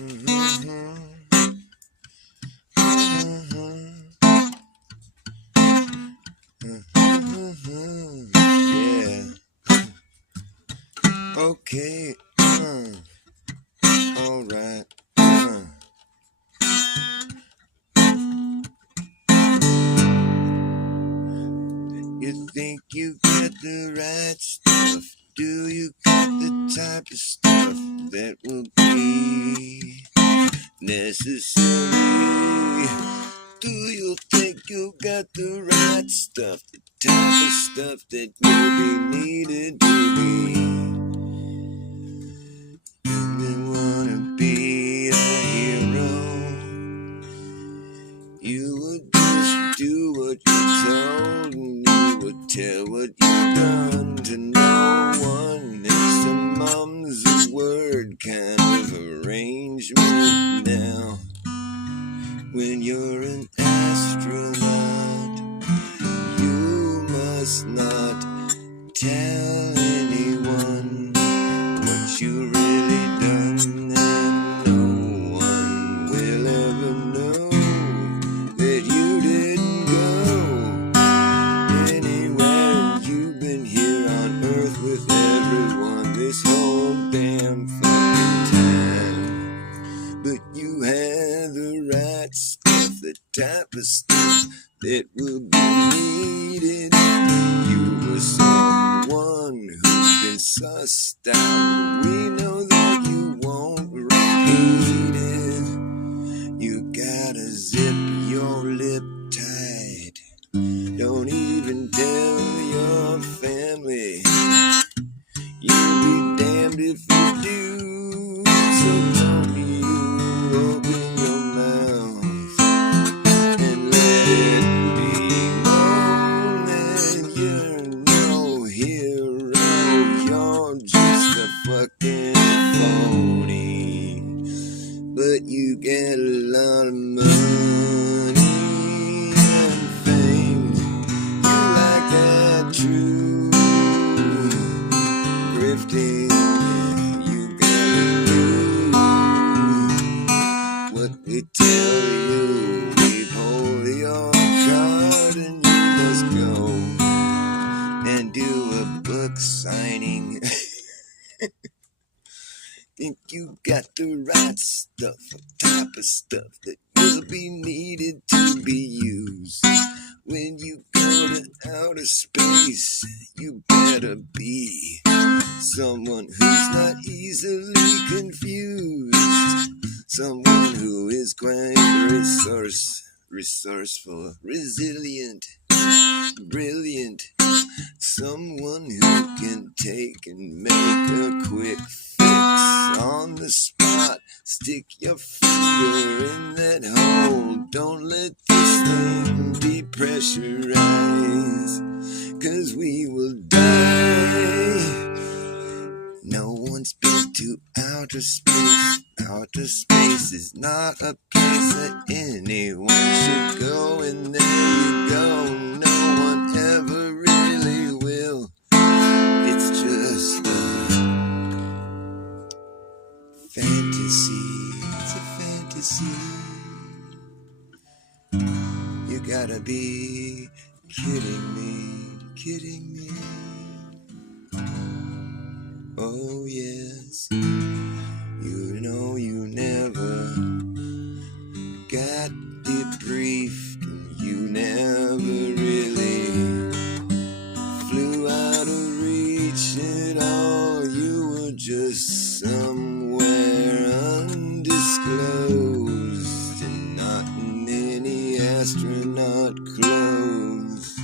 Yeah. Okay. All right. You think you got the right stuff? Do you got the type of stuff that will be necessary? Do you think you got the right stuff? The type of stuff that will be needed to be? You wanna be a hero? You would just do what you're told, and you would tell what you've done to no one. It's a mum's a word kind of arrangement now. When you're an astronaut, you must not tell anyone what you really done, and no one will ever know that you didn't go anywhere. You've been here on Earth with everyone this whole damn fucking time. But you had the right stuff, the type of stuff that will be needed. You were someone who's been sussed out. We know that you won't repeat it. You gotta zip your lip tight. Don't even tell your family. You'll be damned if you do. So don't you open your mouth and let it be known that you're no hero. You're just a fucking phony. But you get a lot of money and fame. You like that true grifting. You gotta do what we tell you. We pull your card and you must go and do a book signing. Think you got the right stuff, a type of stuff that will be needed to be used. When you go to outer space, you better be someone who's not easily confused. Someone who is quite resourceful, resilient, brilliant. Someone who can take and make a quick fix on the spot. Stick your finger in that hole. Don't let this thing be pressurized, 'cause we will die. No one's been to outer space. Outer space is not a place that anyone should go, and there you go. No one ever really will. It's just a fantasy. It's a fantasy. You gotta be kidding me, kidding me. Oh yes, you know you never got debriefed, and you never really flew out of reach at all. You were just somewhere undisclosed and not in any astronaut clothes.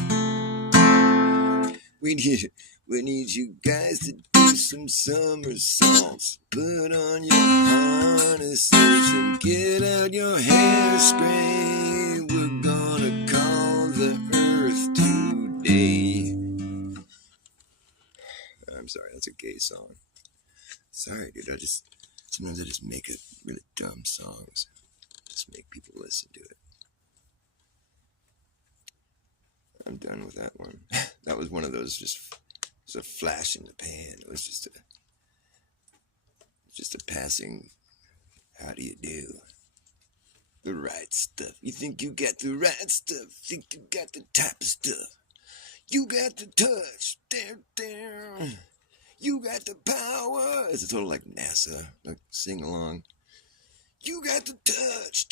We need you guys to do some somersaults. Put on your harnesses and get out your hairspray. We're gonna call the Earth today. I'm sorry, that's a gay song. Sorry, dude. Sometimes I just make it really dumb songs. Just make people listen to it. I'm done with that one. That was one of those just. It was a flash in the pan. It was just a passing How do you do? The right stuff. You think you got the right stuff? Think you got the type of stuff? You got the touch. There. You got the power. It's a total like NASA, like sing along. You got the touch.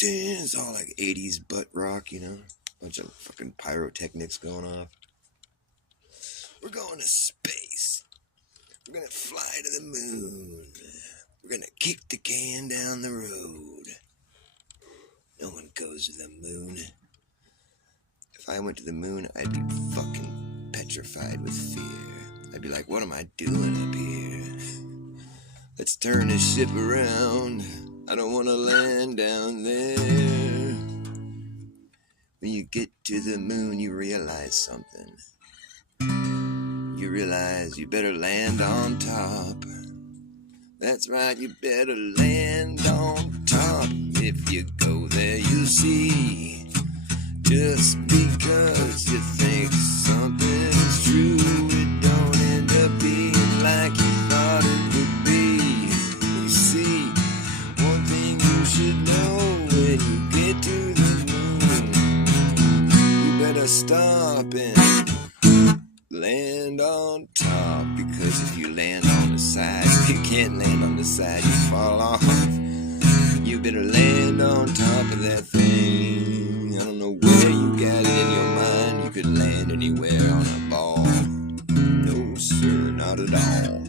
It's all like 80s butt rock, you know? Bunch of fucking pyrotechnics going off. We're going to space. We're gonna fly to the moon. We're gonna kick the can down the road. No one goes to the moon. If I went to the moon, I'd be fucking petrified with fear. I'd be like, what am I doing up here? Let's turn this ship around. I don't want to land down there. When you get to the moon, you realize something. You realize you better land on top. That's right, you better land on top. If you go there, you'll see. Just because you think something's true, it don't end up being like you thought it would be. You see, one thing you should know when you get to the moon, you better stop and land on top. Because if you land on the side, you can't land on the side, you fall off. You better land on top of that thing. I don't know where you got it in your mind. You could land anywhere on a ball. No sir, not at all.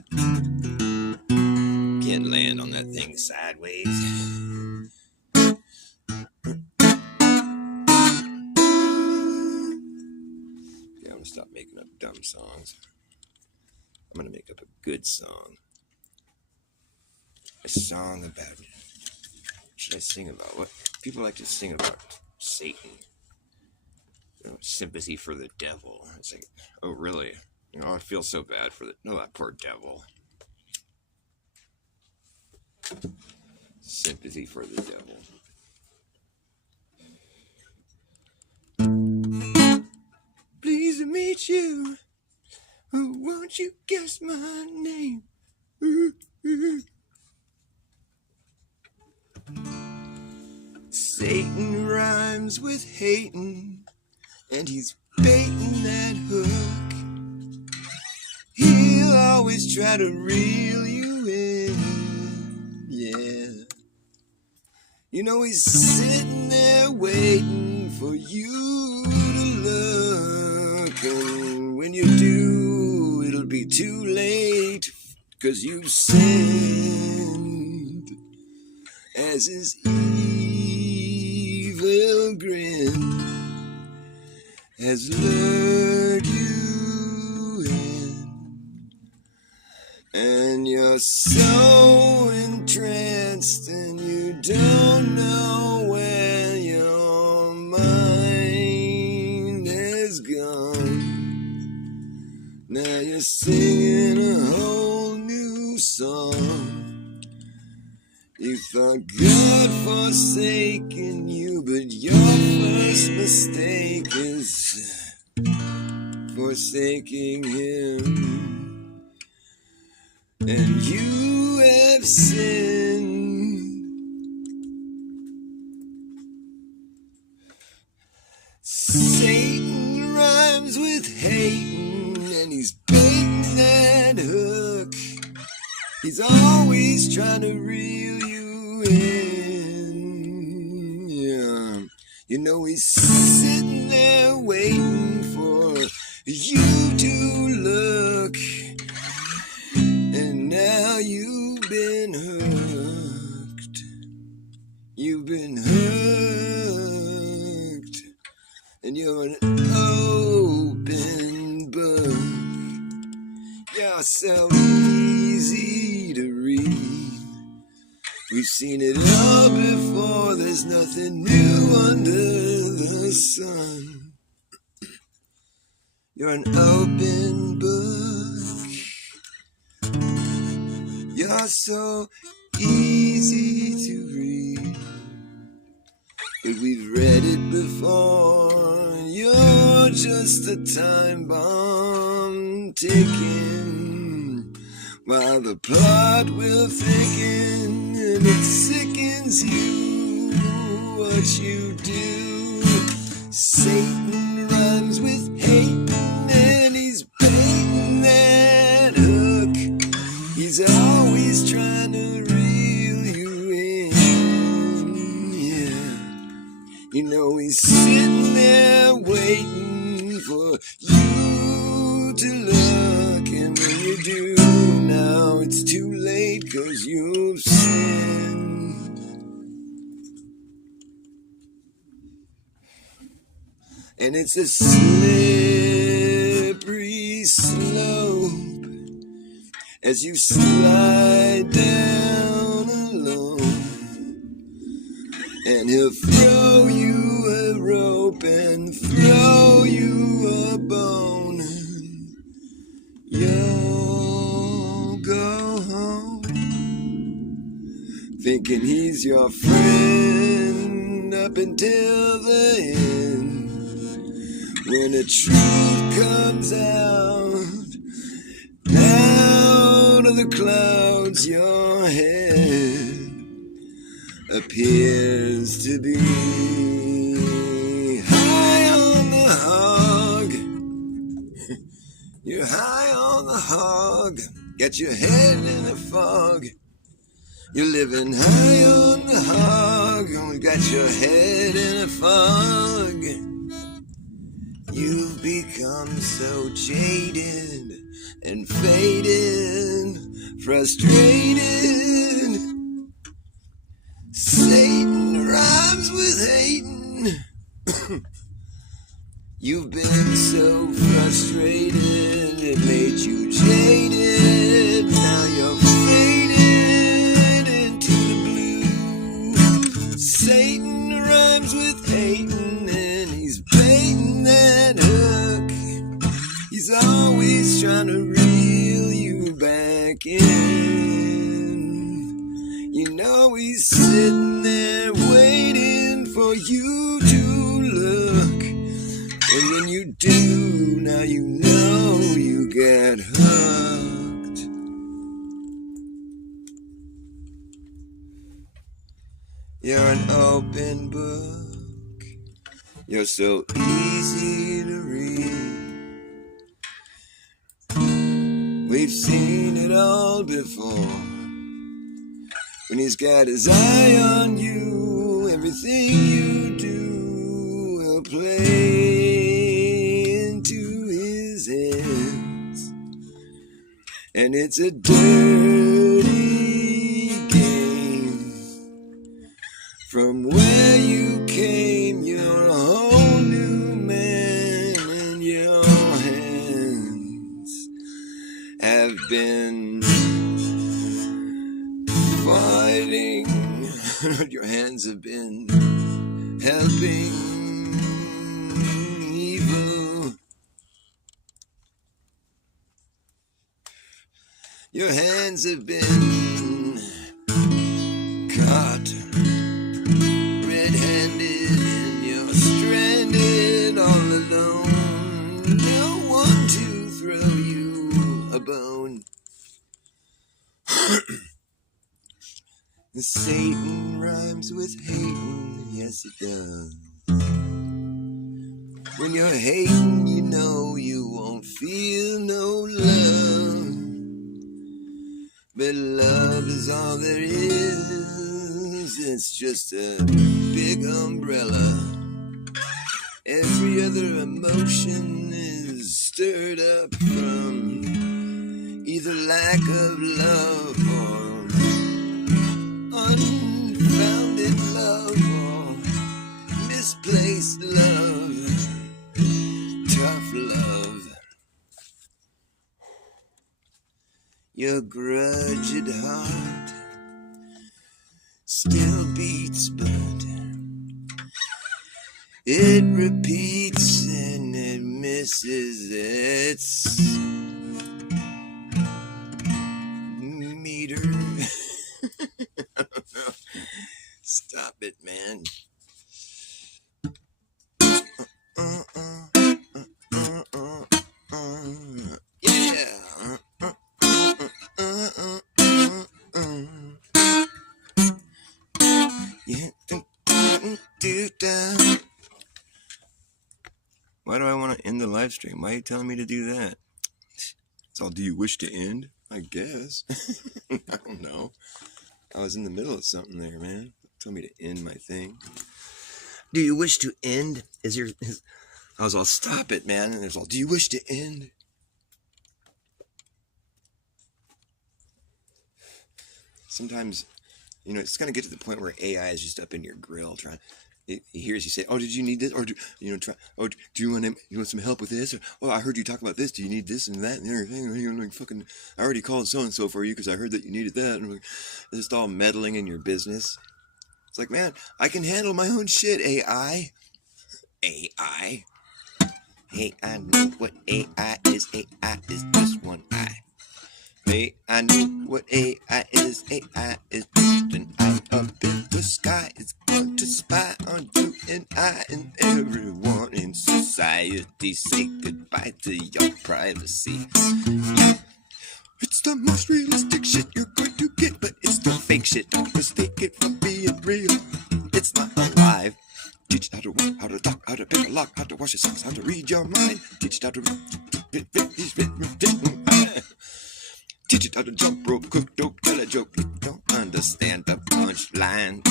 Can't land on that thing sideways. Yeah, I'm gonna stop making up dumb songs. I'm gonna make up a good song. A song about, what should I sing about? What people like to sing about? Satan. You know, sympathy for the devil. It's like, oh really? You know, I feel so bad for that poor devil. Sympathy for the devil. Pleased to meet you. Won't you guess my name? Satan rhymes with hating, and he's baiting that hook. He'll always try to reel you in, yeah. You know he's sitting there waiting for you to look, and when you do, it'll be too late, 'cause you've sinned. As his evil grin has lured you in, and you're so entranced and you don't know where your mind has gone. Now you're singing a whole new song. You thought God forsaken you, but your first mistake is forsaking Him. And you have sinned. Satan rhymes with hating, and he's baiting that hook. He's always trying to reel you in, yeah. You know he's sitting there waiting for you to look, and now you've been hooked. You've been hooked, and you're an open book. You're so easy to read. We've seen it all before. There's nothing new under the sun. You're an open book. You're so easy to read. But we've read it before. You're just a time bomb ticking, while the plot will thicken, and it sickens you what you do. Satan rhymes with hate, and he's baiting that hook. He's always trying to reel you in, yeah. You know he's sitting there waiting for you to look, and when you do, now it's too late, 'cause you've sinned. And it's a slippery slope as you slide down alone. And he'll throw you a rope and throw you a bone. You'll go home thinking he's your friend up until the end. When the truth comes out of the clouds, your head appears to be high on the hog. You're high on the hog, got your head in a fog. You're living high on the hog, got your head in a fog. You've become so jaded and faded, frustrated. Satan rhymes with hating. You've been so frustrated, it made you jaded. Now you're faded into the blue. Satan rhymes with hating, and he's baiting that hook. He's always trying to reel you back in. You know he's sitting there waiting for you to look. And when you do, now you know you get hooked. You're an open book. You're so easy to read. We've seen it all before. When he's got his eye on you, everything you do will play into his hands. And it's a dirty game. From where you came, you're a whole new man, and your hands have been fighting. Your hands have been helping evil. Your hands have been caught red-handed, and you're stranded all alone. No one to throw you a bone. Satan rhymes with hating, yes it does. When you're hating, you know you won't feel no love. But love is all there is. It's just a big umbrella. Every other emotion is stirred up from either lack of love or unfounded love or misplaced love, tough love. Your grudged heart still beats, but it repeats and it misses its meter. Stop it, man. Yeah. live stream. Why are you telling me to do that? It's all, do you wish to end? I guess. I don't know. I was in the middle of something there, man. Told me to end my thing. Do you wish to end? I was all, stop it, man. And there's all, do you wish to end? Sometimes, it's going to get to the point where AI is just up in your grill trying. He hears you say, "Oh, did you need this?" Or do you want some help with this? Or, "Oh, I heard you talk about this. Do you need this and that and everything?" And like, fucking, I already called so and so for you because I heard that you needed that. And I'm like, it's just all meddling in your business. It's like, man, I can handle my own shit. AI. Hey, I know what AI is. AI is just one eye. Hey, I know what AI is. AI is just an eye up in the sky. It's going to spy on you and I and everyone in society. Say goodbye to your privacy. It's the most realistic shit you're going to get, but it's the fake shit. Don't mistake it for being real. It's not alive. Teach you how to talk, how to pick a lock, how to wash your socks, how to read your mind. Teach you how to teach you how to jump rope, cook dope, tell a joke. You don't understand the punchline.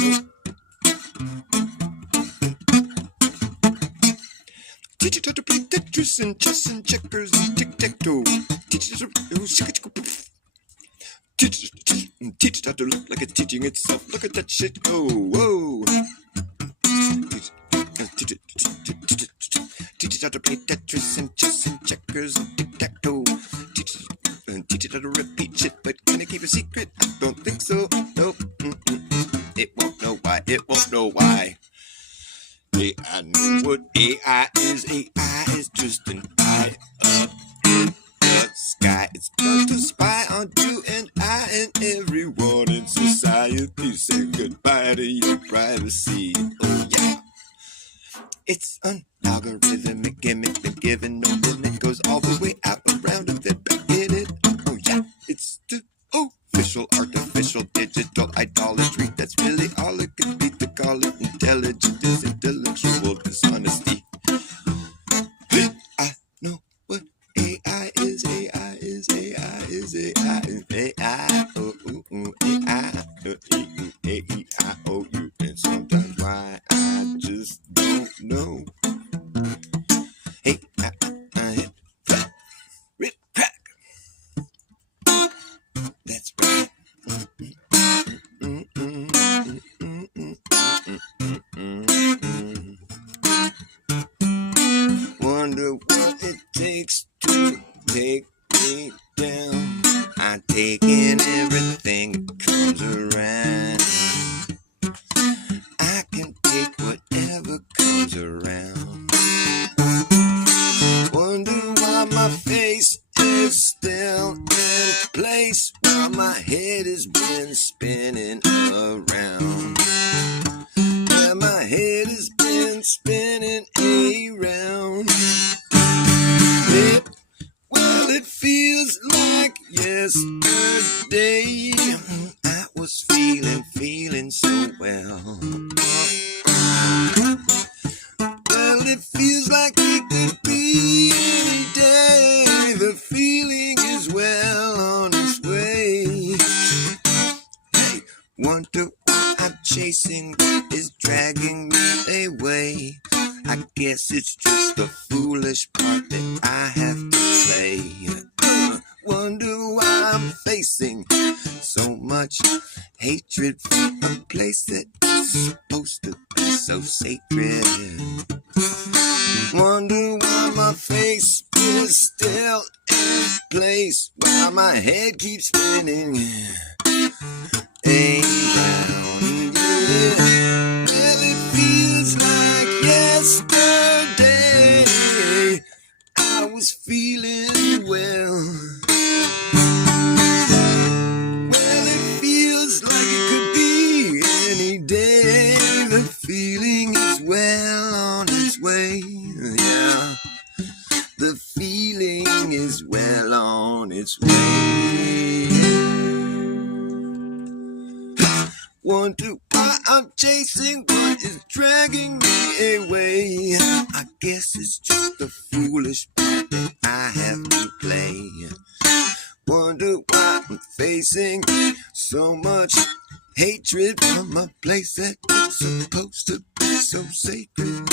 Teach you how to play Tetris and chess and checkers and tic-tac-toe. Teach you how to teach it how to look like it's teaching itself. Look at that shit go. Whoa. Teach it how to play Tetris and chess and checkers and tic-tac-toe. Teach it how to repeat shit, but can it keep a secret? I don't think so. Nope. It won't know why. It won't know why. I know what AI is. AI is just an eye up in the sky. It's going to spy on you and I and everyone in society. Say goodbye to your privacy. Oh yeah. It's an algorithmic gimmick, been given no limit, goes all the way out around and then back in it. Oh yeah, it's the official, artificial, digital idolatry. That's really all it could be to call it intelligent, is intellectual dishonesty. Hey, I know what AI is. AI is. AI is. AI is. AI. Oh, AI. A-E-I-O-U. And sometimes why I just don't know. Hey, rip crack. That's right. Wonder what it takes to take me down. I take in everything that comes around. I can take whatever comes around. Wonder why my face is still in place while my head has been spinning around. Yeah, my head has been spinning around. Yeah. Well, it feels like yesterday I was feeling so well. Well, it feels like it could be any day. The feeling is well on its way. Hey, wonder what I'm chasing, what is dragging me away. I guess it's just the foolish part that I have to play. Wonder why I'm facing so much hatred from a place that is supposed to be so sacred. Wonder why my face is still in place while my head keeps spinning around. Yeah. Well, it feels like yesterday I was feeling well. Well, it feels like it could be any day. The feeling is well on its way. Yeah, the feeling is well on its way. Wonder why I'm chasing what is dragging me away. I guess it's just the foolish part that I have to play. Wonder why I'm facing so much hatred from a place that is supposed to be so sacred.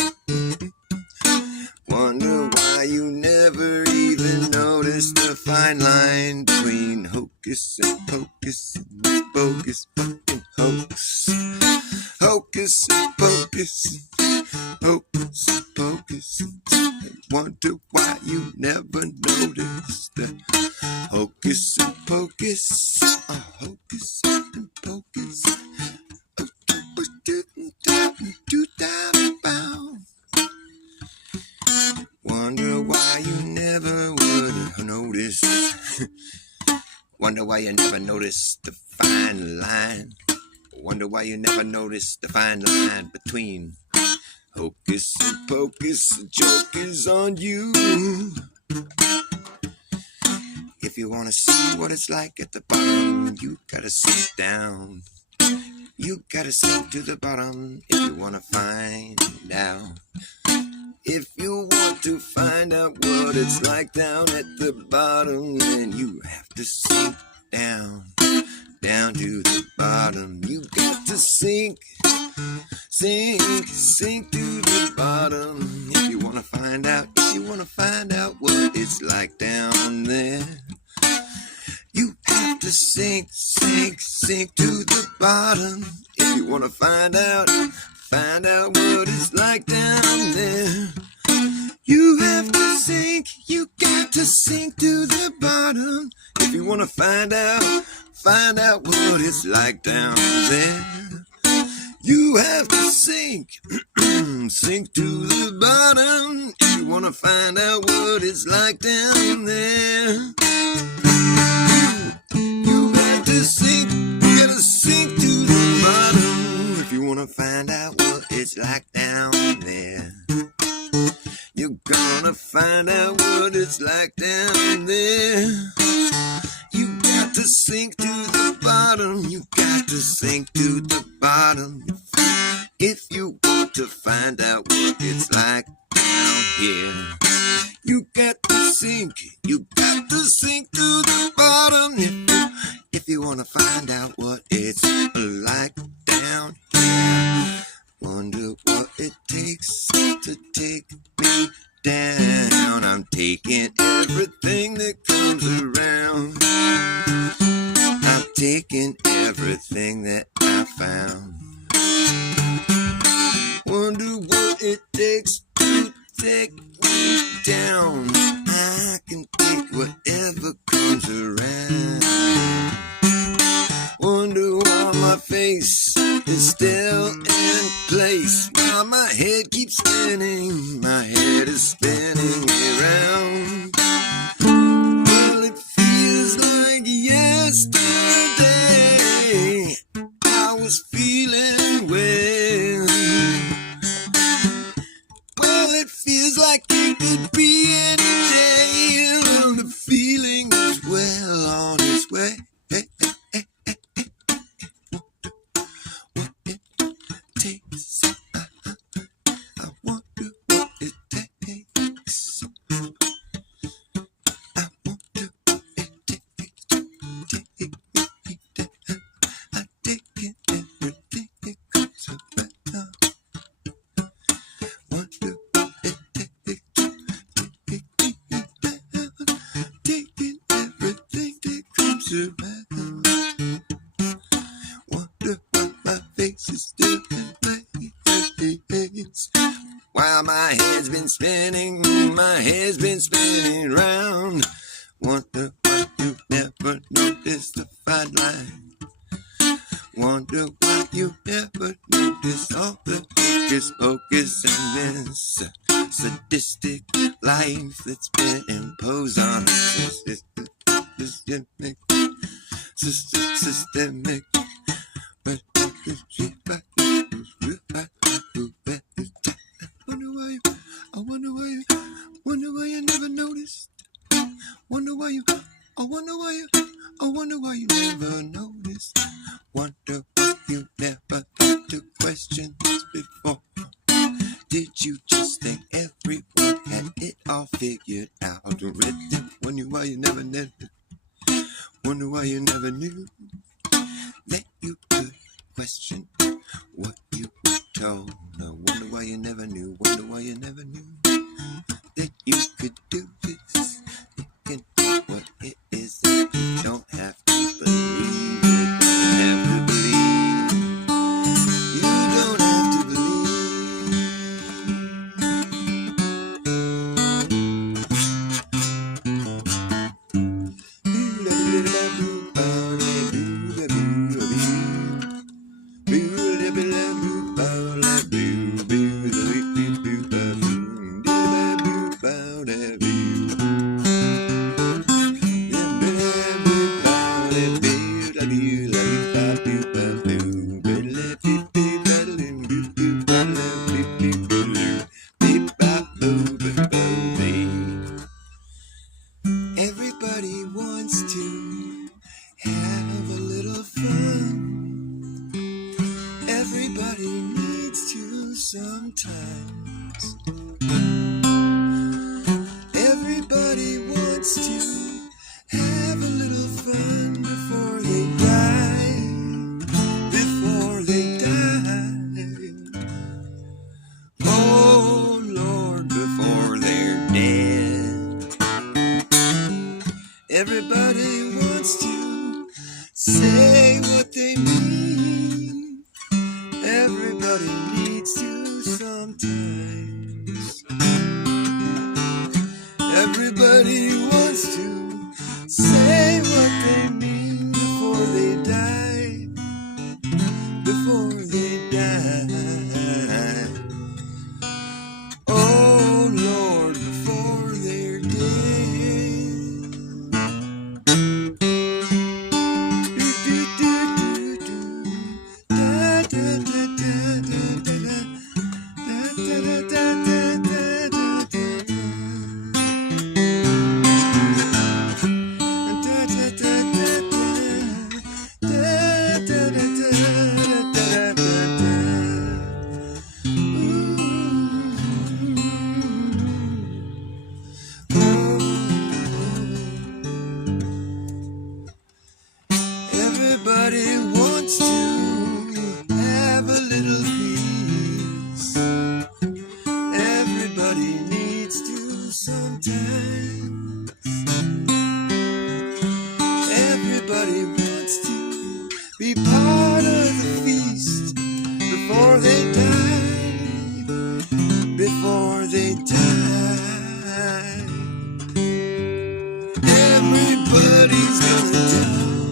Wonder why you never even noticed the fine line between hocus and pocus and bogus fucking hoax. Hocus and pocus, hocus and pocus. Wonder why you never noticed the hocus and pocus, hocus and pocus. Wonder why you never would notice. Wonder why you never noticed the fine line. Wonder why you never noticed the fine line between hocus and pocus. The joke is on you. If you wanna see what it's like at the bottom, you gotta sit down. You gotta sink to the bottom if you wanna find out. If you want to find out what it's like down at the bottom, then you have to sink down, down to the bottom. You got to sink, sink, sink to the bottom. If you wanna find out, if you wanna find out what it's like down there, you have to sink, sink, sink to the bottom. If you wanna find out what it's like down there. You have to sink, you got to sink to the bottom. If you wanna find out what it's like down there. You have to sink, sink to the bottom. If you wanna find out what it's like down there. You got to sink, you gotta sink to the bottom. If you wanna find out what it's like down there. You're gonna find out what it's like down there. You got to sink to the bottom. You got to sink to the bottom. If you want to find out what it's like down here. You got to sink. You got to sink to the bottom. If you want to find out what it's like down here. Wonder what it takes to take me down. I'm taking everything that comes around. I'm taking everything that I found. Wonder what it takes to take me down. I can take whatever comes around. Wonder why my face is still in place. While my head keeps spinning, my head is spinning around. Well, it feels like yesterday I was feeling well. Well, it feels like it could be any day. Well, the feeling is well on its way. I wonder what it takes. I wonder what it takes to take me down. I'm taking everything that comes around. Wonder what it takes to take me down. Taking everything that comes around. Wonder what my face is doing. While my head's been spinning round. Wonder why you never noticed the fine line. Wonder why you never noticed all the hocus pocus and this sadistic life that's been imposed on us. Systemic. Wonder why you never noticed. Wonder why you never noticed. Wonder why you never thought to question this before. Did you just think everyone had it all figured out? question what you were told. I wonder why you never knew, wonder why you never knew that you could do this. You can do what it is that you don't have to believe. You don't have to believe. You don't have to believe. Everybody wants to have a little fun. Everybody needs to sometimes. Everybody wants to have a little fun before they die. Before they die. Oh Lord, before they're dead. Everybody wants to say what they mean. Everybody needs to sometimes. Everybody wants to say what they mean before they die. Before they die. Oh Lord, before they're dead. Everybody wants to have a little peace. Everybody needs to sometimes. Everybody wants to be part of the feast before they die. Before they die. Everybody's gonna die.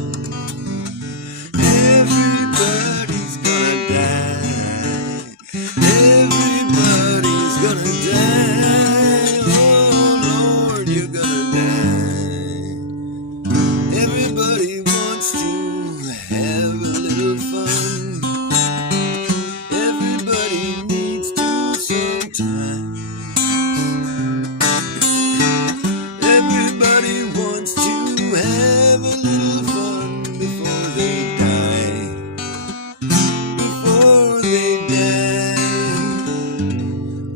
Everybody's gonna die. Everybody's gonna die. Oh Lord, you're gonna die. Everybody wants to have a little fun. Everybody needs to sometimes. Everybody wants to have a little fun before they die. Before they die.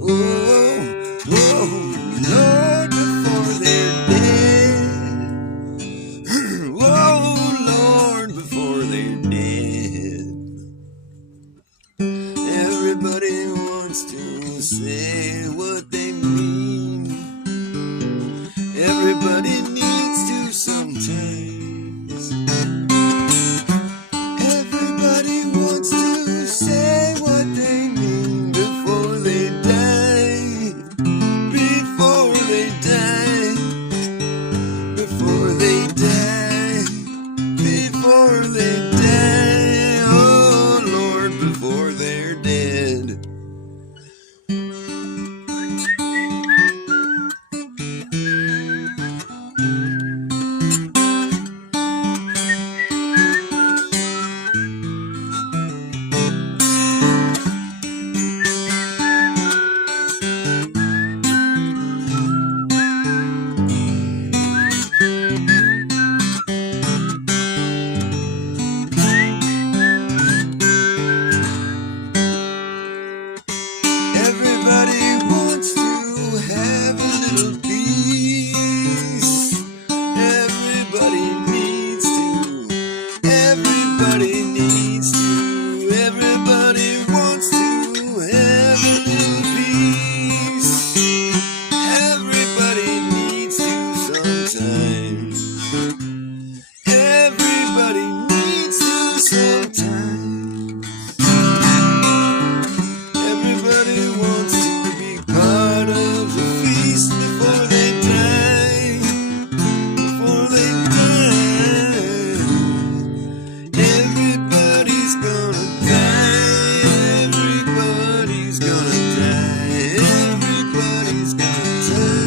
Oh, oh, Lord, before they're dead. Oh, Lord, before they're dead. Everybody wants to say what they mean. Everybody needs to sometimes. Everybody wants to say what they mean before they die. Before they die. Before they die. Before they die. Oh Lord, before they're dead. Everybody needs to sometimes everybody wants to be part of the feast before they die. Before they die, everybody's gonna die. Everybody's gonna die. Everybody's gonna die.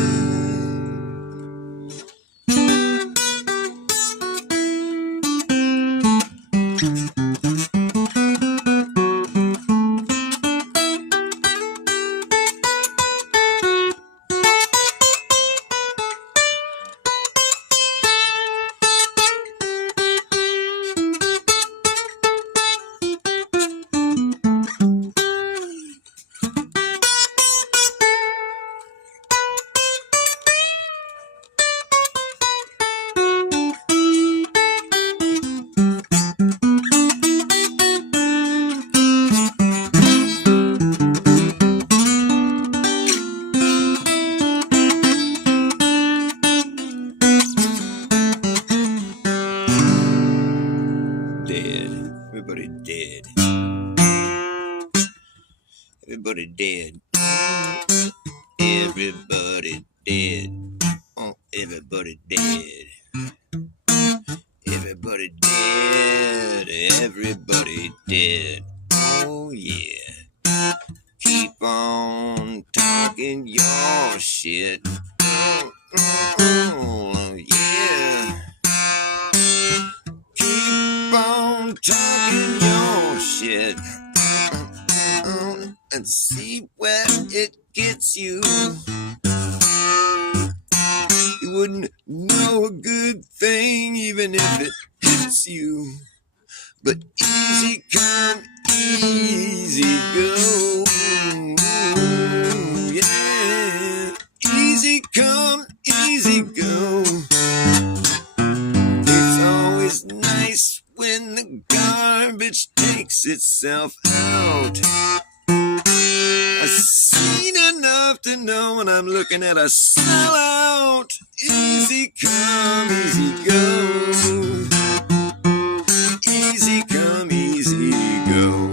Dead. Everybody dead. Everybody dead. Everybody dead. Oh, everybody dead. Everybody dead. Everybody dead. Oh, yeah. Keep on talking your shit. Oh, yeah. Keep on talking your shit and see where it gets you. You wouldn't know a good thing even if it hits you. But easy come, easy go. Yeah, easy come, easy go. It's always nice when the garbage takes itself out. I've seen enough to know when I'm looking at a sellout. Easy come, easy go. Easy come, easy go.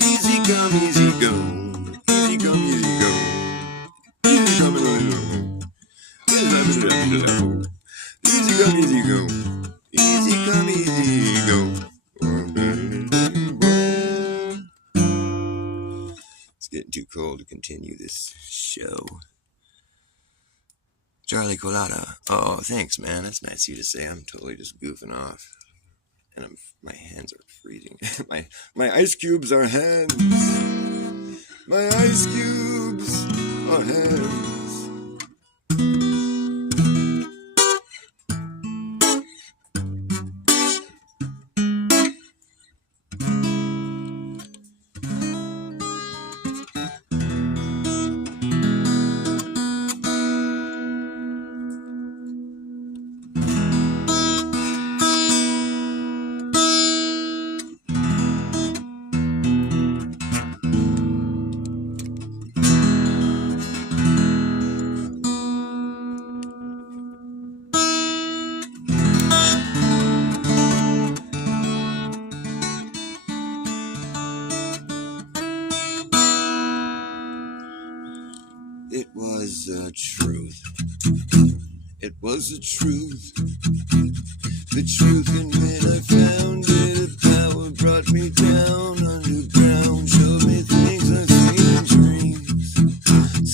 Easy come, easy go. Easy come, easy go. Easy come, easy go. Easy come, easy go. Easy come, easy go. It's getting too cold to continue this show. Charlie Colada. Oh, thanks, man. That's nice of you to say. I'm totally just goofing off. And my hands are freezing. my ice cubes are hands. My ice cubes are hands. It was the truth. It was the truth. The truth, and when I found it, power brought me down underground, showed me things I've seen in dreams.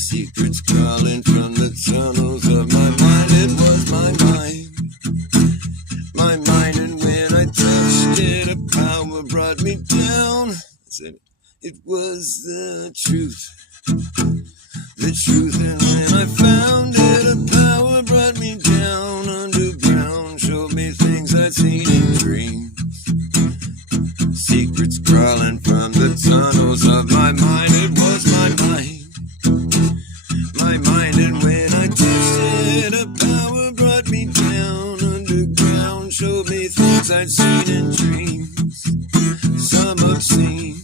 Secrets crawling from the tunnels of my mind. It was my mind. My mind, and when I touched it, a power brought me down. I said, it was the truth. The truth, and when I found it, a power brought me down underground, showed me things I'd seen in dreams. Secrets crawling from the tunnels of my mind. It was my mind. My mind, and when I touched it, a power brought me down underground, showed me things I'd seen in dreams. Some obscene.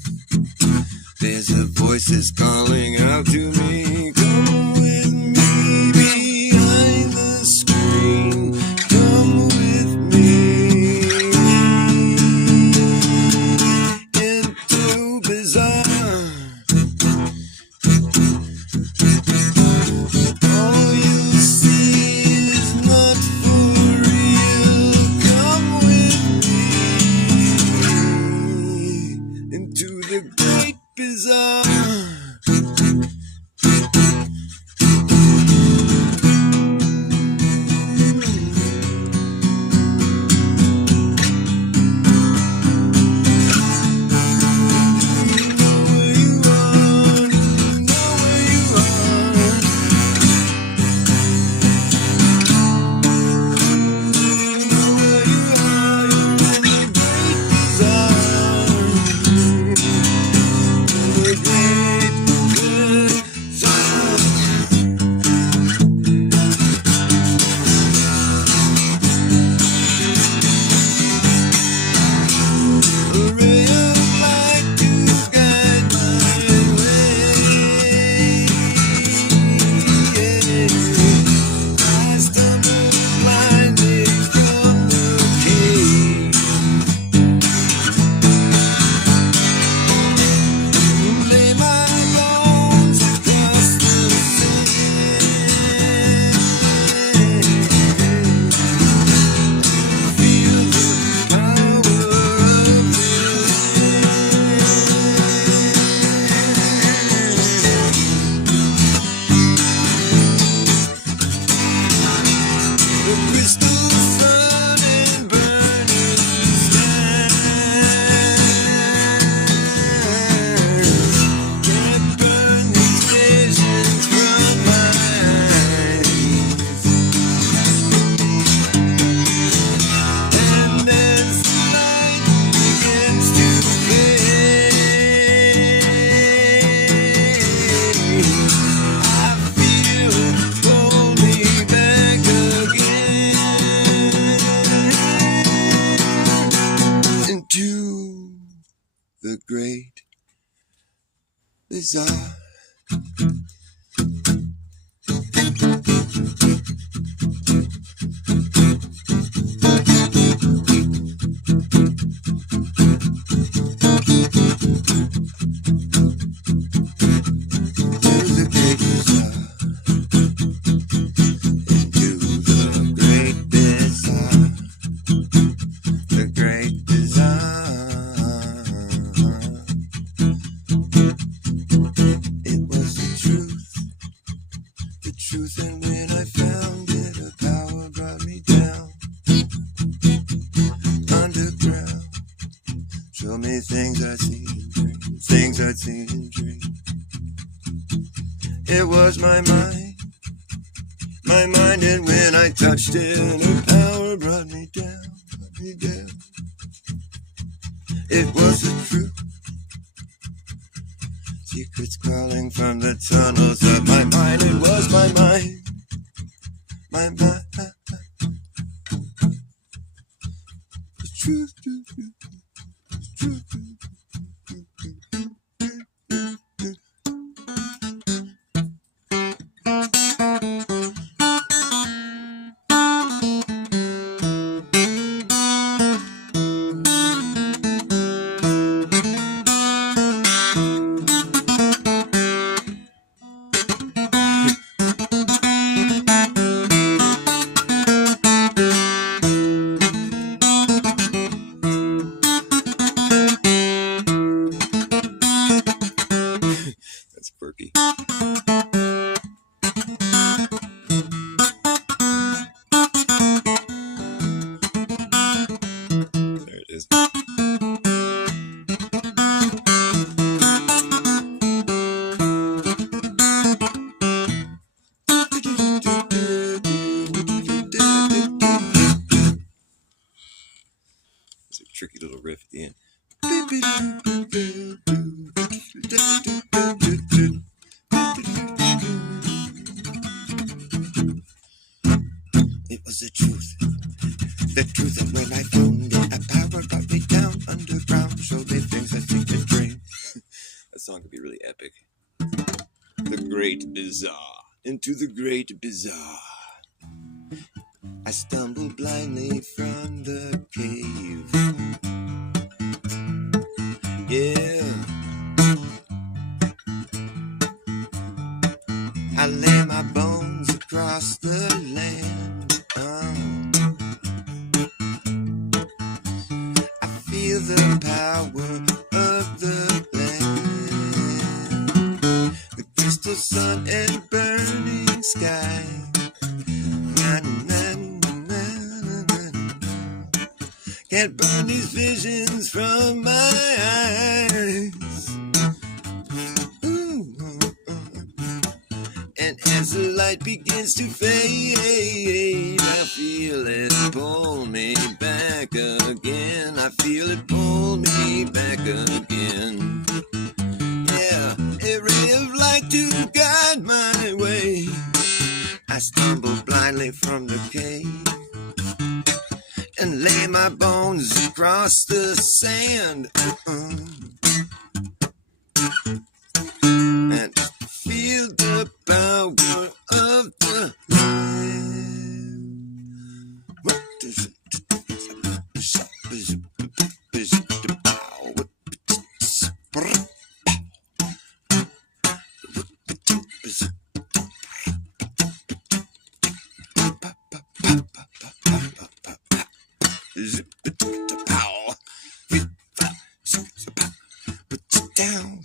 There's a voices calling out to me. Come with me behind the screen. The crystal sun and burning sky can't burn these visions from my eyes. And as the light begins to fade, I feel it pull me back again into the great bizarre. And when I found it, a power brought me down underground. Show me things I'd seen in dreams, things I'd seen in dreams. It was my mind, and when I touched it, a power brought me down, It was the truth. Secrets crawling from the tunnels of my mind. It was my mind. The truth. That's quirky. There it is. It's a tricky little riff at the end. It was the truth that when I found it, a power brought me down underground, showed me things I think to dream. That song could be really epic. The Great Bizarre. Into the Great Bizarre. I stumbled blindly from the cave. Yeah. I lay my bones across the land. I feel the power of the land. The crystal sun and burning sky. Can't burn these visions from my eyes. And as the light begins to fade, I feel it pull me back again. I feel it pull me back again. Yeah, a ray of light to guide my way. I stumble blindly from the cave and lay my bones across the sand. And feel the power of the land. What does it down.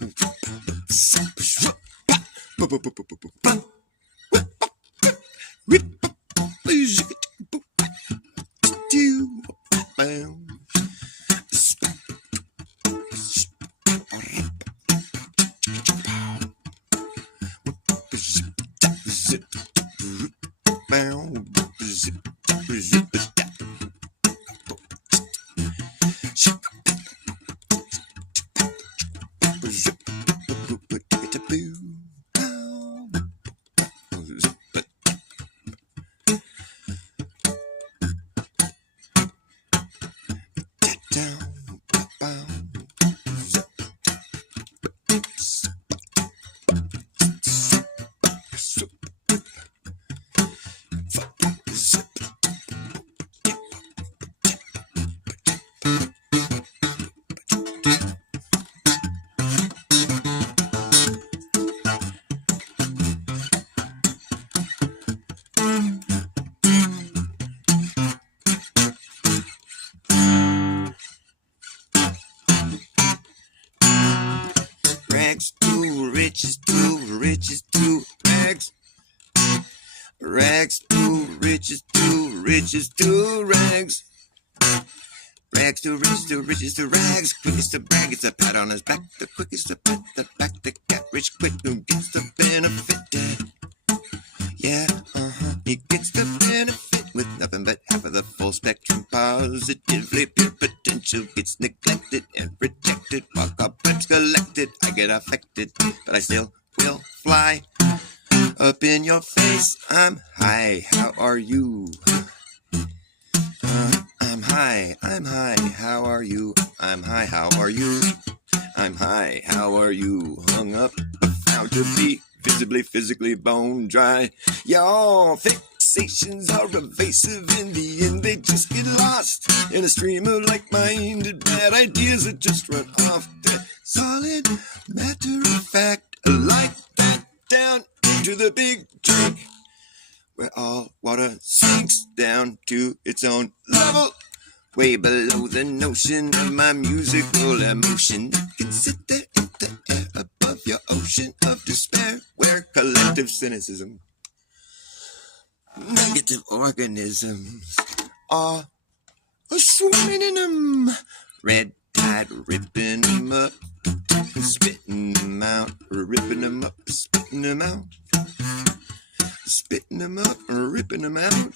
Rags to riches to riches to rags. Rags to riches to riches to rags. Rags to riches to riches to rags. Quickest to brag, it's a pat on his back. The quickest to pat the back. The cat rich quick who gets the benefit. Yeah, he gets the benefit with nothing but half of the full spectrum. Positively pure potential gets neglected and rejected while cobwebs collected. I get affected, but I still will fly up in your face. I'm high, how are you? I'm high, how are you? I'm high, how are you? I'm high, how are you? Hung up, found to be visibly, physically bone dry. Y'all fixations are evasive. In the end, they just get lost in a stream of like-minded bad ideas that just run off. They're solid matter of fact, like that down into the big drink, where all water sinks down to its own level, way below the notion of my musical emotion. It can sit there in the air above your ocean of despair, where collective cynicism, negative organisms are swimming in them. Red tide ripping them up, spitting them out, ripping them up, spitting them out, spitting them up, ripping them out.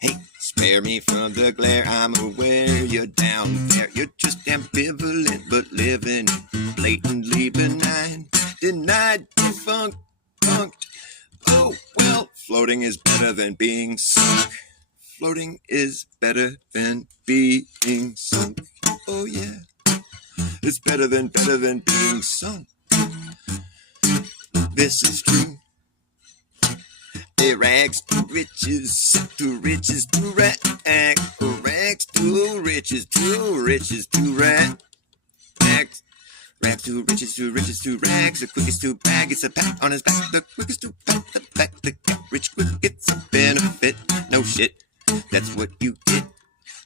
Hey, spare me from the glare, I'm aware you're down there. You're just ambivalent, but living blatantly benign. Denied, defunct, punked. Oh, well, floating is better than being sunk. Floating is better than being sunk. Oh, yeah. It's better than being sunk. This is true. Rags to riches to rags. Rags to riches to rags. Rags to riches to rags. The quickest to bag, it's a pat on his back. The quickest to pat the back. The cat rich quick gets a benefit. No shit, that's what you get.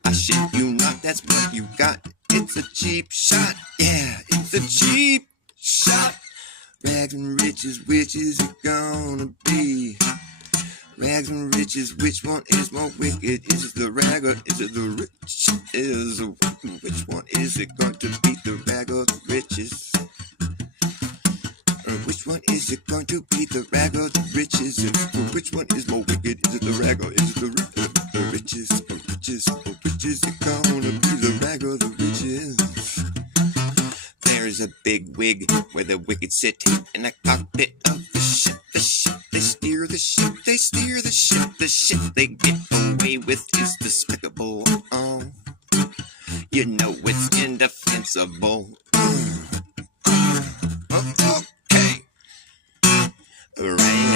I shit you not, that's what you got. It's a cheap shot, yeah, it's a cheap shot. Rags and riches, which is it gonna be? Rags and riches, which one is more wicked? Is it the rag or is it the rich? Which one is it going to be, the rag or the riches? Which one is it going to be, the rag or the riches? Which one is more wicked? Is it the rag or is it the riches? Which is it gonna be, the rag or the riches? There's a big wig where the wicked sit in a cockpit of the ship. They steer the ship, they steer the ship. The ship they get away with is despicable. Oh, you know it's indefensible. Okay. Right.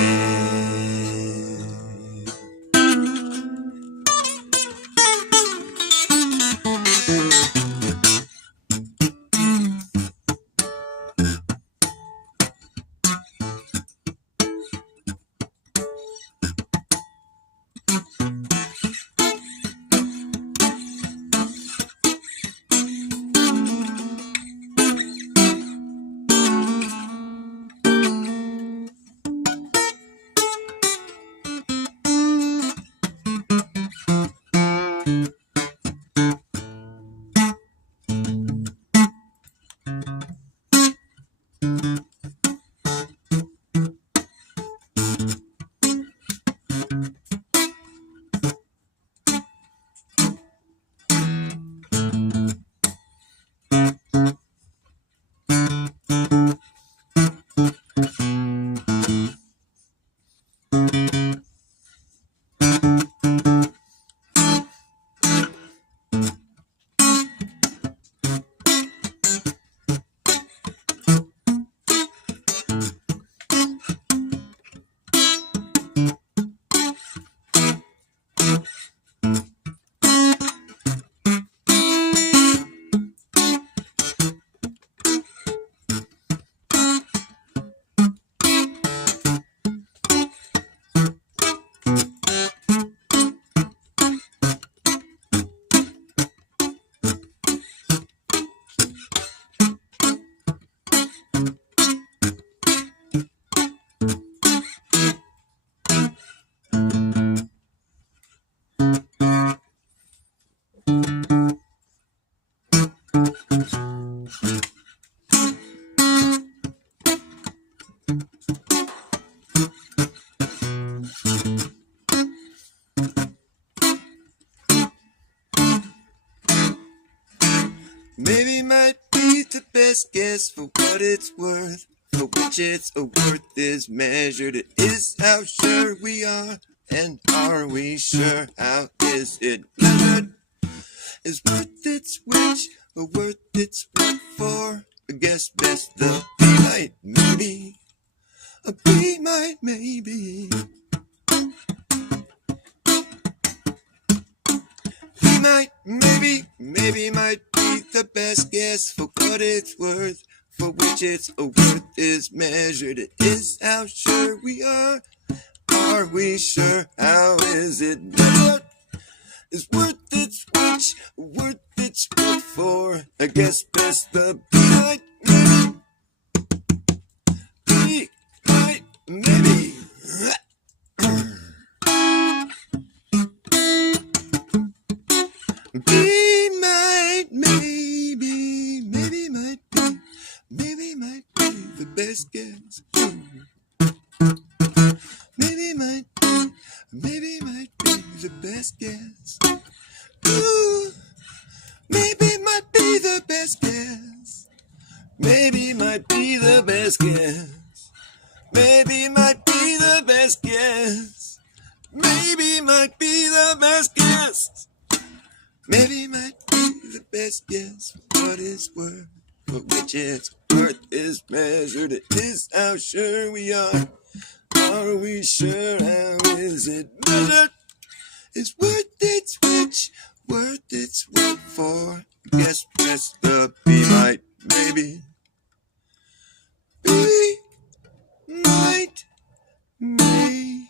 Maybe might be the best guess for what it's worth. For which its worth is measured. It is how sure we are. And are we sure? How is it measured? Is worth its which, or worth its what for? I guess best the be might maybe. A be might maybe. Be might maybe might be the best guess for what it's worth. For which its worth is measured. It is how sure we are. Are we sure? How is it measured? Is worth its which, worth its what for? I guess best the be might maybe. Be might maybe. Be might maybe, maybe might be the best guess. Maybe might be the best guess. Ooh, maybe might be the best guess. Maybe might be the best guess. Maybe might be the best guess. Maybe might be the best guess. Maybe might be the best guess for what it's worth. For which its worth is measured. It is how sure we are. Are we sure? How is it measured? Is worth its which, worth its what for? Guess best the be might maybe. Be might maybe.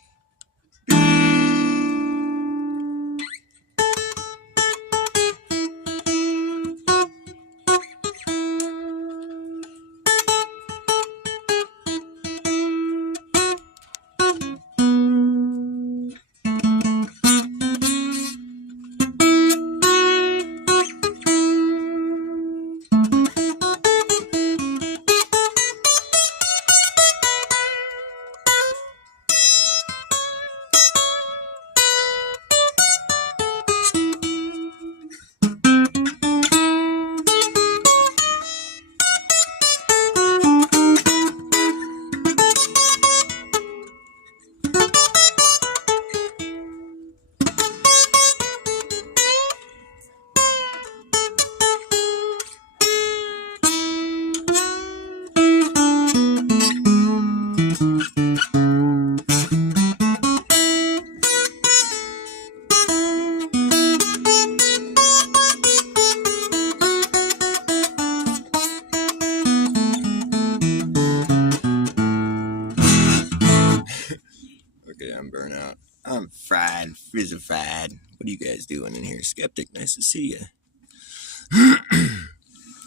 Okay, I'm burnt out. I'm fried, frizzified. What are you guys doing in here? Skeptic, nice to see you.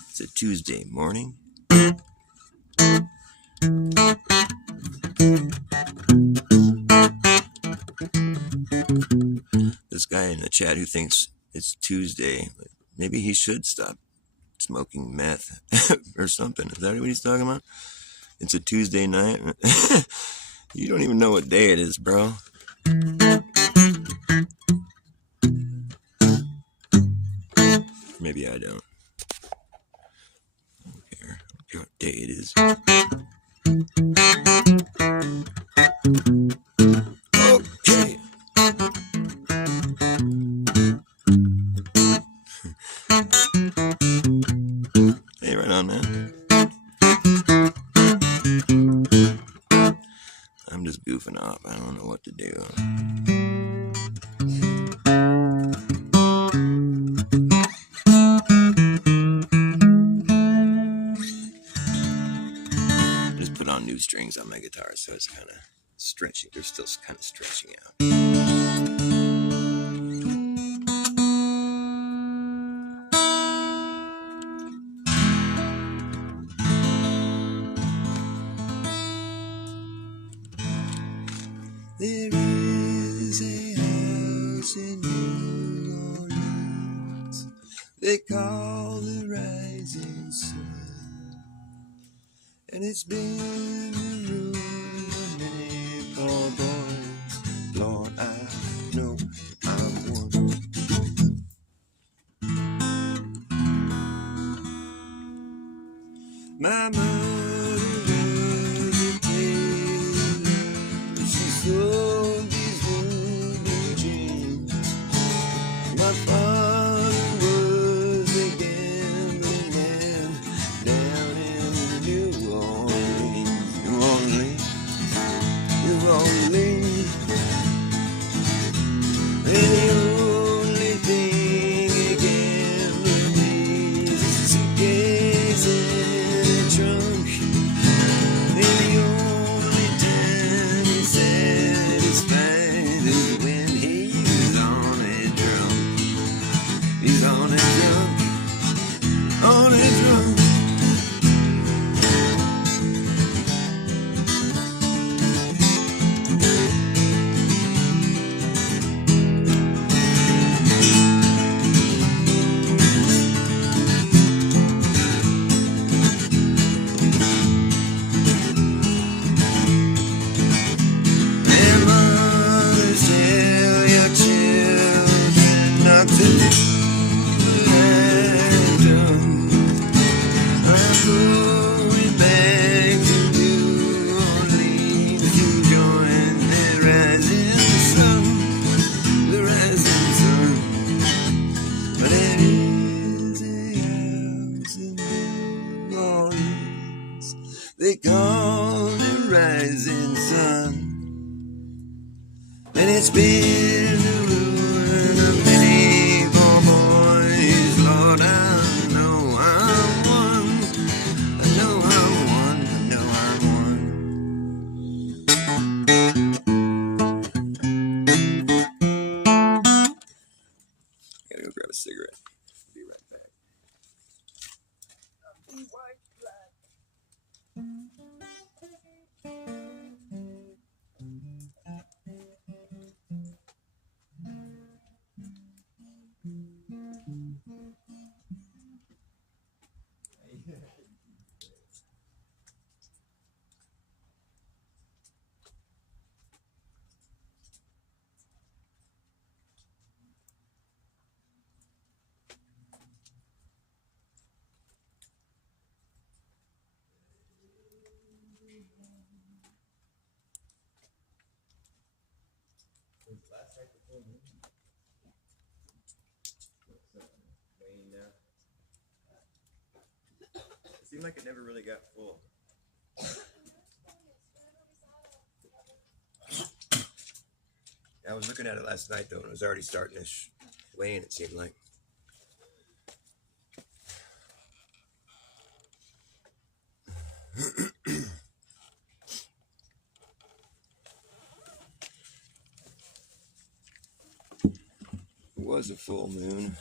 It's a Tuesday morning. This guy in the chat who thinks it's Tuesday, maybe he should stop smoking meth or something. Is that what he's talking about? It's a Tuesday night. You don't even know what day it is, bro. Maybe I don't. I don't care what day it is. Okay. Hey, right on, man. I'm just goofing off. I don't know what to do. Just put on new strings on my guitar, so it's kind of stretching. They're still kind of stretching out. There is a house in New Orleans they call the Rising Sun, and it's been the ruin of many poor boys. Lord, I know I'm one. My mother was a tailor. She sold these wooden jeans. My father was a gambling man down in New Orleans. New Orleans. New Orleans. And the only thing a gambler needs is a suitcase and a trunk. And the only time he's satisfied is when he's on a drunk. He's on a drunk. On a drunk. They call it rising sun, and it's been the ruin of many poor boys. Lord, I know I'm one. I know I'm one. I know I'm one. Gotta go grab a cigarette. Be right back. Last night before me. Wayne now. It seemed like it never really got full. I was looking at it last night though, and it was already starting to wane, it seemed like. It was a full moon.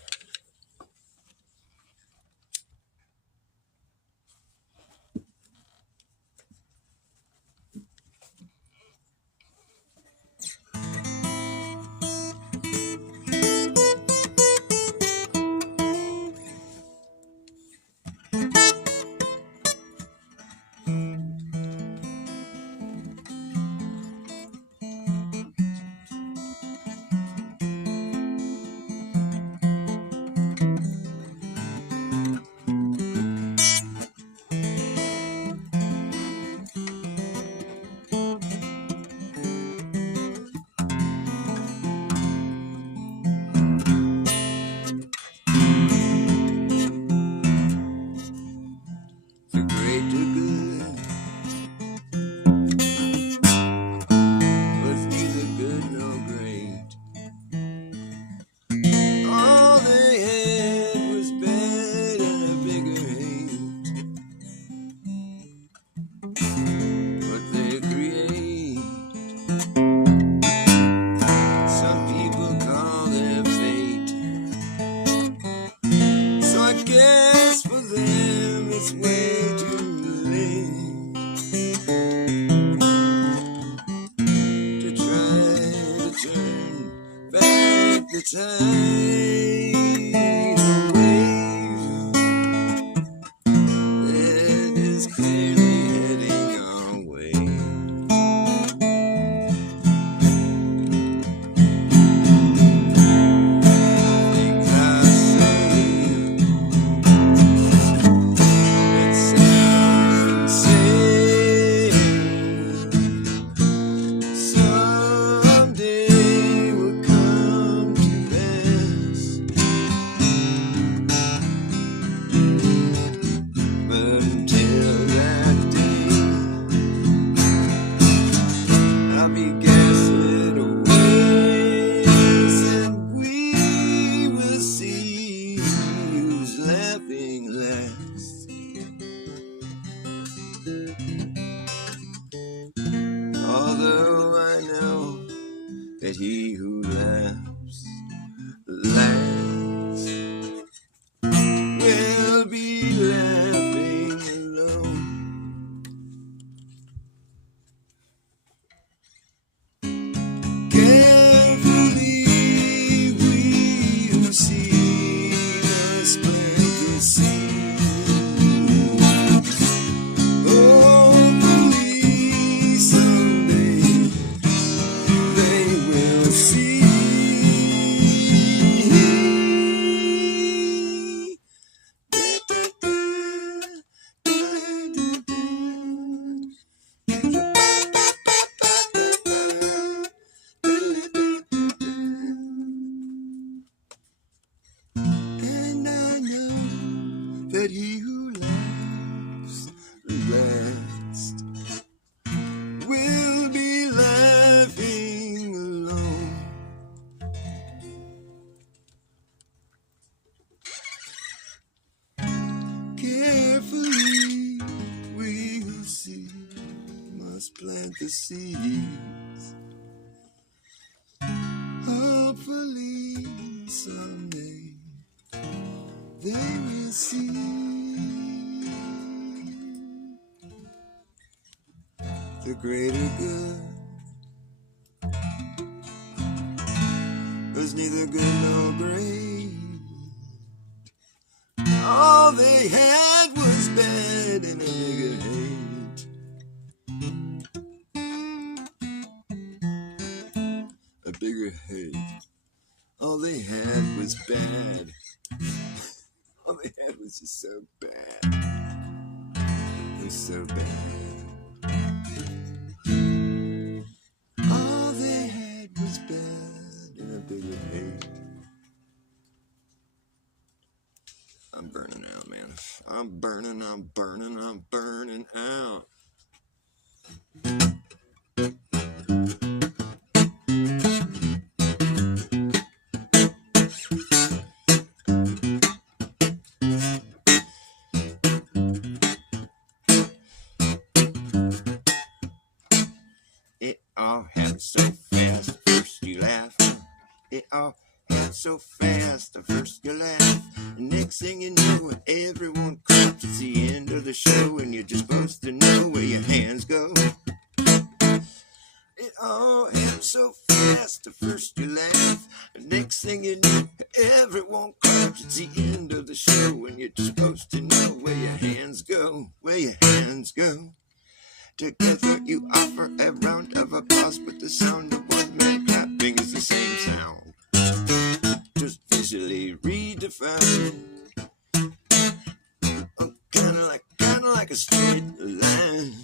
parentheses. Hopefully someday they will see the greater good was neither good nor great. All they had was bad and a bigger hate. A bigger hate. All they had was bad. All they had was just so bad. It was so bad. All they had was bad and a bigger hate. I'm burning out, man. I'm burning out. It all happened so fast, first you laugh. It all happened so fast, the first you laugh. The next thing you know, everyone claps. It's the end of the show, and you're just supposed to know where your hands go. It all happened so fast, the first you laugh. The next thing you know, everyone claps. It's the end of the show, and you're just supposed to know where your hands go, where your hands go. Together you offer a round of applause, but the sound of one man clapping is the same sound, just visually redefined. Oh, kinda like a straight line.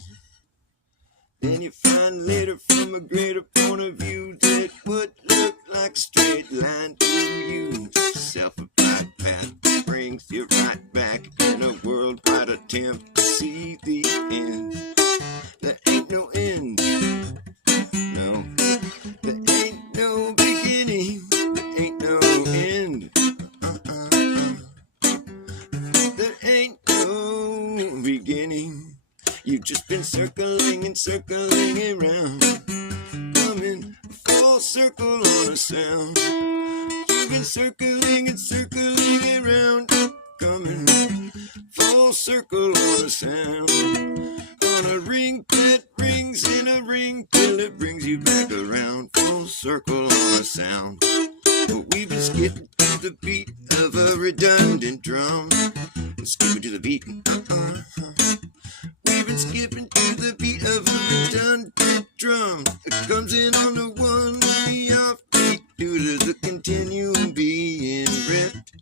Then you find later from a greater point of view that would look like a straight line to you. Just a self-applied path brings you right back in a worldwide attempt to see the end. There ain't no end, no. There ain't no beginning, there ain't no end. There ain't no beginning. You've just been circling and circling around, coming full circle on a sound. You've been circling and circling around, coming full circle on a sound. On a ring that rings in a ring till it brings you back around, full circle on a sound. But we've been skipping to the beat of a redundant drum. Skipping to the beat, We've been skipping to the beat of a redundant drum. It comes in on the one and the offbeat due to the continuum being ripped.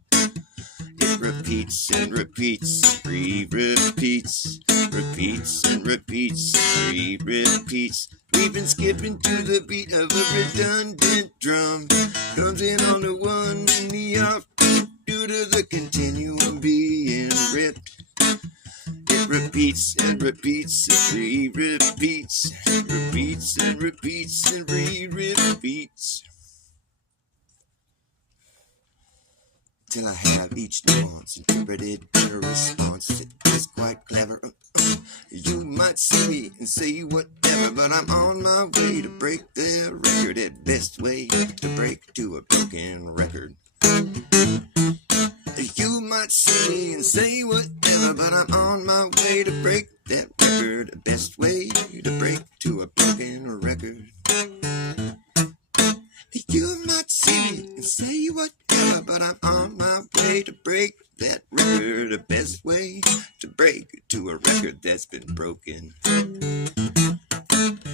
It repeats and repeats, re-repeats, repeats and repeats, re-repeats. We've been skipping to the beat of a redundant drum. Comes in on the one and the offbeat due to the continuum being ripped. It repeats and repeats and re-repeats, repeats and repeats and re-repeats. Till I have each nuance interpreted in a response. It is quite clever. You might see me and say whatever, but I'm on my way to break their record. The best way to break to a broken record. You might see me and say whatever, but I'm on my way to break that record. The best way to break to a broken record. You might see me and say whatever, but I'm on my way to break that record. The best way to break to a record that's been broken.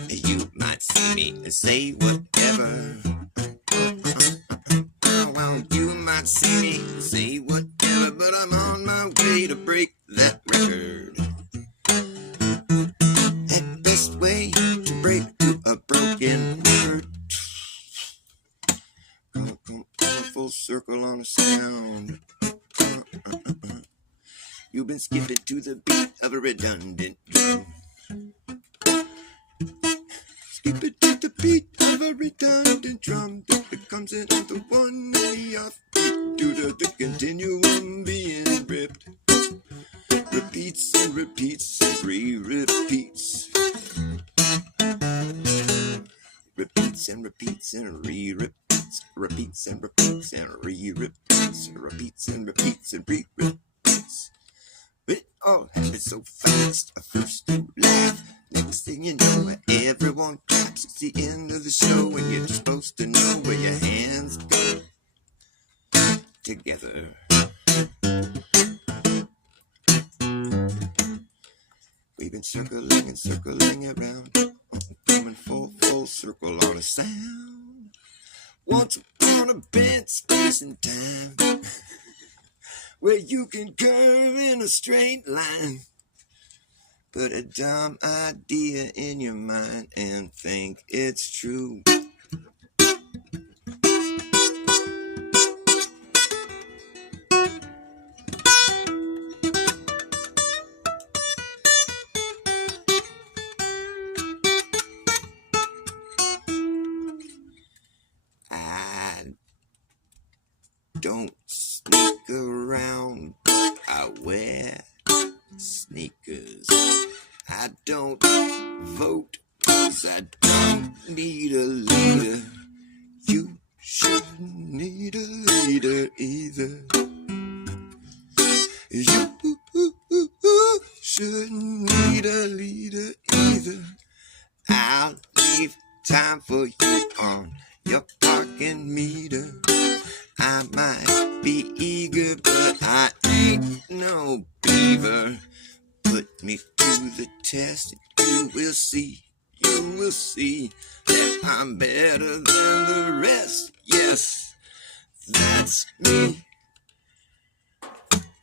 You might see me and say whatever. Well, you might see me and say whatever, but I'm on my way to break that record. That best way to break to a broken record. Come full circle on a sound. You've been skipping to the beat of a redundant drum. Skip it to the beat of a redundant drum that comes in on the one and the offbeat due to the continuum being ripped. Repeats and repeats and re-repeats. re-repeats, repeats and repeats and re-repeats. It all happens so fast. First you laugh, next thing you know, everyone claps. It's the end of the show, and you're just supposed to know where your hands go together. We've been circling and circling around, coming full circle on a sound. Once upon a bent space and time, where you can curve in a straight line. Put a dumb idea in your mind and think it's true. I don't sneak around, I wear sneakers. I don't vote, 'cause I don't need a leader. You shouldn't need a leader either. You shouldn't need a leader either. I'll leave time for you on your parking meter. I might be eager, but I ain't no beaver. Put me to the test, you will see that I'm better than the rest. Yes, that's me.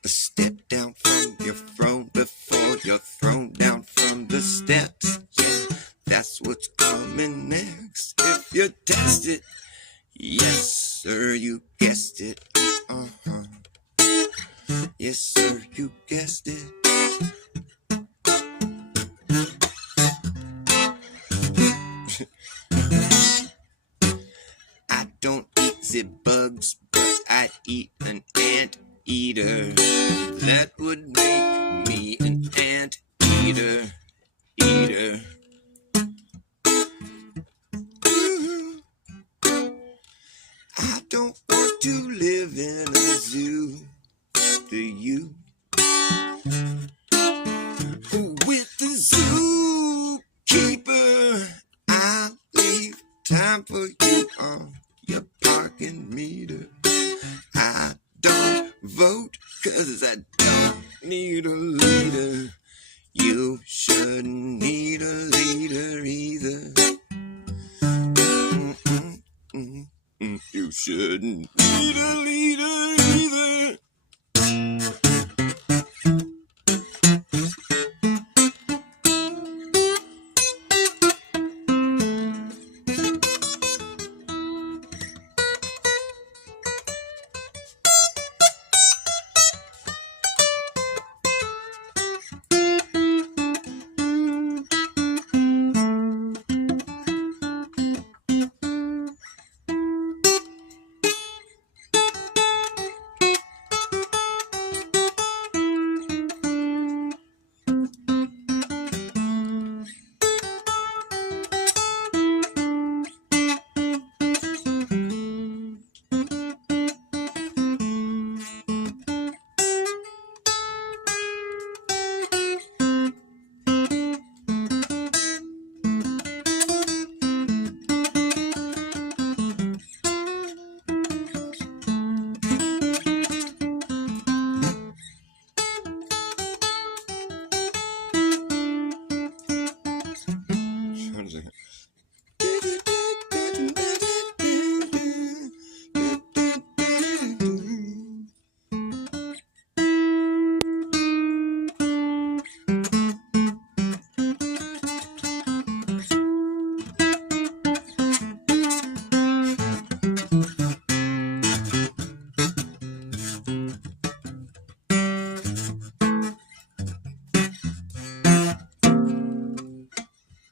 Step down from your throne before you're thrown down from the steps. Yeah, that's what's coming next. If you test it, yes sir, you guessed it. Yes sir, you guessed it. I don't eat the bugs, but I eat an ant eater. That would make me an ant eater. I don't want to live in a zoo. Do you? With the zookeeper, I'll leave time for you on your parking meter. I don't vote, 'cause I don't need a leader. You shouldn't need a leader either. You shouldn't need a leader either.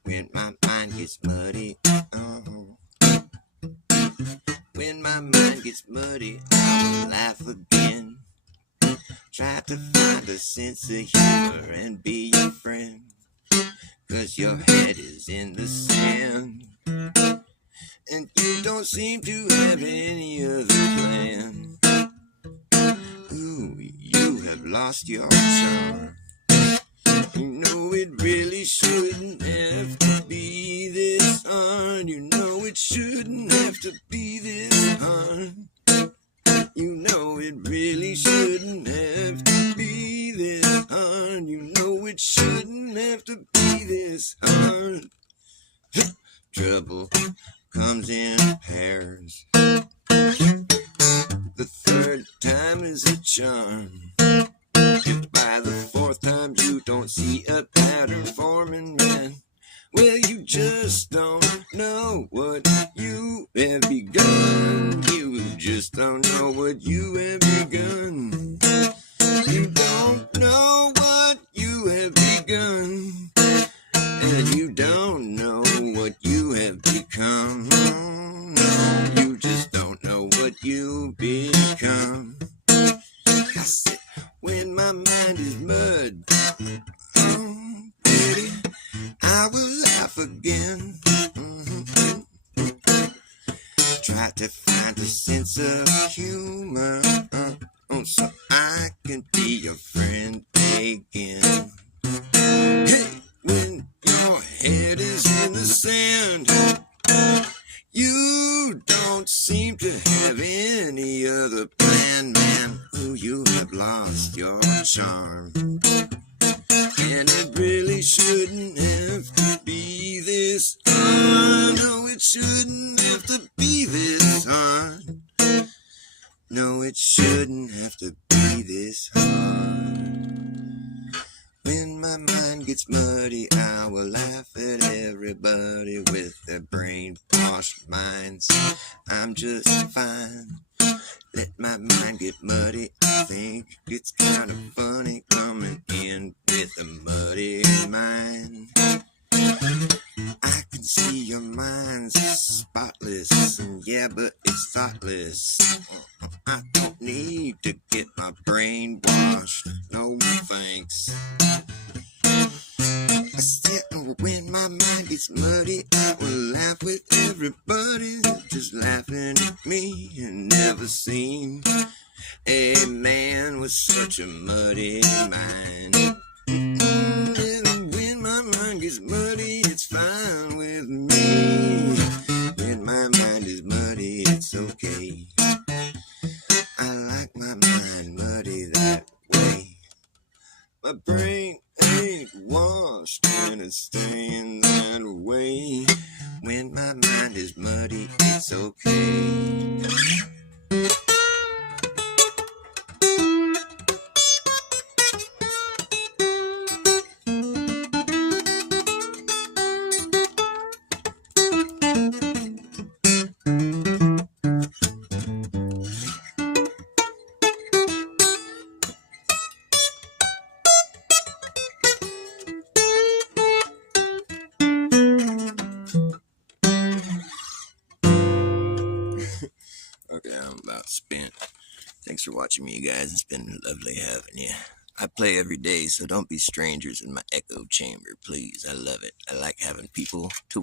When my mind gets muddy, when my mind gets muddy, I will laugh again. Try to find a sense of humor and be your friend, 'cause your head is in the sand. and you don't seem to have any other plan. Ooh, you have lost your charm. You know it really shouldn't have to be this hard. You know it shouldn't have to be this hard. You know it really shouldn't have to be this hard. You know it shouldn't have to be this hard. Trouble comes in pairs. The third time is a charm. If by the fourth time you don't see a pattern forming, man, well, you just don't know what you have begun. You just don't know what you have begun. You don't know what you have begun. And you don't know what you have become. No, you just don't know what you become. I said, when my mind is mud, oh, baby, I will laugh again. Try to find a sense of humor, so I can be your friend again. Hey, when your head is in the sand, you don't seem to have any other plan, man. Ooh, you have lost your charm. And it really shouldn't have to be this hard. No, it shouldn't have to be this hard. No, it shouldn't have to be this hard. When my mind gets muddy, I will laugh at everybody with their brain-washed minds. I'm just fine. Let my mind get muddy. I think it's kind of funny coming in with a muddy mind. I can see your mind's spotless, and yeah, but it's thoughtless. I don't need to get my brain washed. No thanks. I said, when my mind gets muddy, I will laugh with everybody just laughing at me. And never seen a man with such a muddy mind. And when my mind gets muddy, it's fine with me. When my mind is muddy, it's okay. I like my mind muddy that way. My brain ain't washed and it's staying that way. When my mind is muddy, it's okay. Okay, I'm about spent. Thanks for watching me, you guys. It's been lovely having you. I play every day, so don't be strangers in my echo chamber, please. I love it. I like having people to